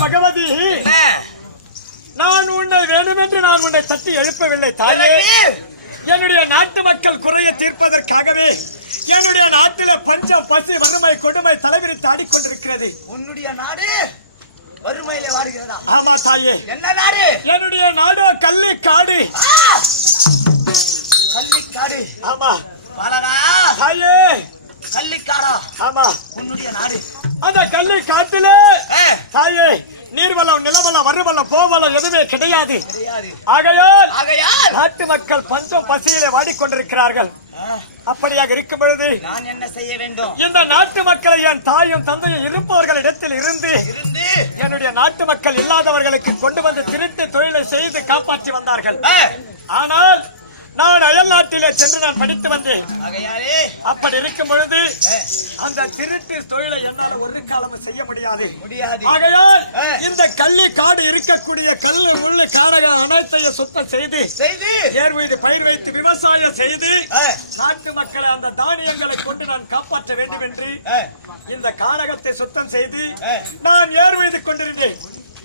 பகவதி, நான் உன்னை வேண்டுமென்று நான் உன்னை தட்டி எழுப்பவில்லை தாயே. என்னுடைய நாட்டு மக்கள் குறையை தீர்ப்பதற்காகவே என்னுடைய நாட்டில பஞ்சம், பசி, வறுமை, கொடுமை தலைவிரித்து ஆடிக்கொண்டிருக்கிறது. உன்னுடைய நாடு வறுமையில வாடுகிறதா? ஆமா தாயே. என்ன நாடு? என்னுடைய நாடோ கள்ளிக்காடு. கள்ளிக்காடு? ஆமா பாலகா. தாயே, கள்ளிக்காடா? ஆமா உன்னுடைய நாடு. அந்த கள்ளிக்காட்டில தாயே நீர்வளம், நிலவளம், வறுவளம், போவளம் எதுவுமே கிடையாது. ஆகையால் நாட்டு மக்கள் பஞ்சம் பசியிலே வாடிக்கொண்டிருக்கிறார்கள். அப்படியாக இருக்கும் பொழுது நான் என்ன செய்ய வேண்டும்? இந்த நாட்டு மக்களை என் தாயும் தந்தையும் இருப்பவர்களிடத்தில் இருந்து என்னுடைய நாட்டு மக்கள் இல்லாதவர்களுக்கு கொண்டு வந்து திருட்டு தொழிலை செய்து காப்பாற்றி வந்தார்கள். ஆனால் நான் அயல் நாட்டிலே சென்று நான் படித்து வந்தேன். அப்படி இருக்கும் பொழுது அந்த திருட்டு தொழிலை என்னால் ஒரு காலமும் செய்ய முடியாது. ஆகையால் இந்த கள்ளி காடு இருக்கக்கூடிய கல்லு முள்ளு காடகால் அனைத்தையும் சுத்தம் செய்து ஏர் மீது பயிர் வைத்து விவசாயம் செய்து நாட்டு மக்களை அந்த தானியங்களை கொண்டு நான் காப்பாற்ற வேண்டும் என்று இந்த காடகத்தை சுத்தம் செய்து நான் ஏர் மீது கொண்டிருந்தேன்.